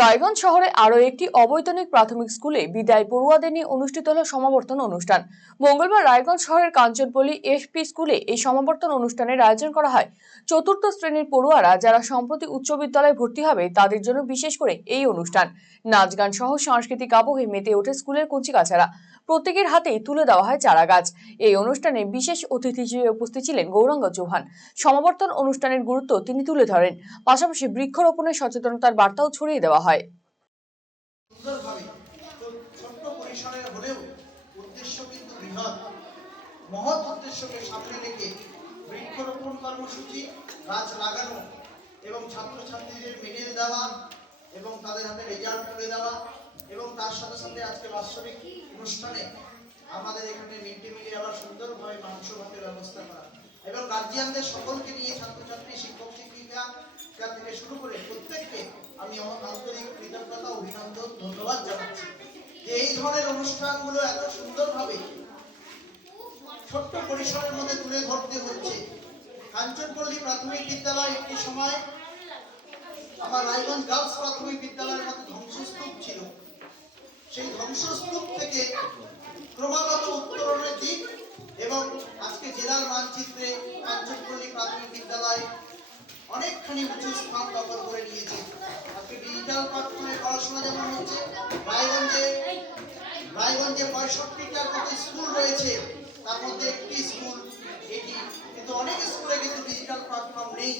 রায়গঞ্জ শহরে আরও একটি অবৈতনিক প্রাথমিক স্কুলে বিদায় পড়ুয়াদের নিয়ে অনুষ্ঠিত হল সমাবর্তন অনুষ্ঠান। মঙ্গলবার রায়গঞ্জ শহরের কাঞ্চনপল্লী এফপি স্কুলে এই সমাবর্তন অনুষ্ঠানের আয়োজন করা হয়। চতুর্থ শ্রেণির পড়ুয়ারা যারা সম্প্রতি উচ্চ বিদ্যালয়ে ভর্তি হবে, তাদের জন্য বিশেষ করে এই অনুষ্ঠান। নাচ গান সহ সাংস্কৃতিক আবহে মেতে ওঠে স্কুলের কচিকাছাড়া প্রত্যেকের হাতেই তুলে দেওয়া হয় চারা গাছ এই অনুষ্ঠানে বিশেষ অতিথি হিসেবে উপস্থিত ছিলেন গৌরাঙ্গ চৌহান। সমাবর্তন অনুষ্ঠানের গুরুত্ব তিনি তুলে ধরেন। পাশাপাশি বৃক্ষরোপণের সচেতনতার বার্তাও ছড়িয়ে দেওয়া হয়। এবং ছাত্রছাত্রীদের মেডেল দেওয়া এবং তাদের হাতে রেজাল্ট তুলে দেওয়া এবং তার সাথে সাথে আজকে বাৎসরিক অনুষ্ঠানে আমাদের এখানে মিড ডে মিলে আবার সুন্দরভাবে মাংস ভাতের ব্যবস্থা করা। এবং গার্জিয়ানদের সকলকে নিয়ে ছাত্রছাত্রী, শিক্ষক, শিক্ষিকা শিক্ষা থেকে শুরু করে প্রত্যেককে আমি আমার আন্তরিক কৃতজ্ঞতা, অভিনন্দন, ধন্যবাদ জানাচ্ছি যে এই ধরনের অনুষ্ঠানগুলো এত সুন্দরভাবে ছোট্ট পরিসরের মধ্যে তুলে ধরতে হচ্ছে। কাঞ্চনপল্লী প্রাথমিক বিদ্যালয় একটি সময়, আমার রায়গঞ্জ গার্লস প্রাথমিক বিদ্যালয়ের মতো সেই ধ্বংসস্তূপ থেকে ক্রমাগত উত্তরণের দিক এবং আজকে জেলার মানচিত্রে কাঞ্চনপল্লী প্রাথমিক বিদ্যালয় অনেকখানি উঁচু স্থান দখল করে নিয়েছে। আজকে ডিজিটাল প্ল্যাটফর্মে পড়াশোনা যেমন হচ্ছে, রায়গঞ্জে রায়গঞ্জে পঁয়ষট্টিটার মতো স্কুল রয়েছে। তার মধ্যে একটি স্কুল, এটি কিন্তু অনেক স্কুলে কিন্তু ডিজিটাল প্ল্যাটফর্ম নেই।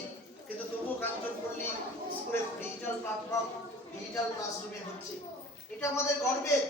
কিন্তু তবুও কাঞ্চনপল্লী স্কুলে ডিজিটাল প্ল্যাটফর্ম ডিজিটাল ক্লাসরুমে হচ্ছে। এটা আমাদের গর্বের।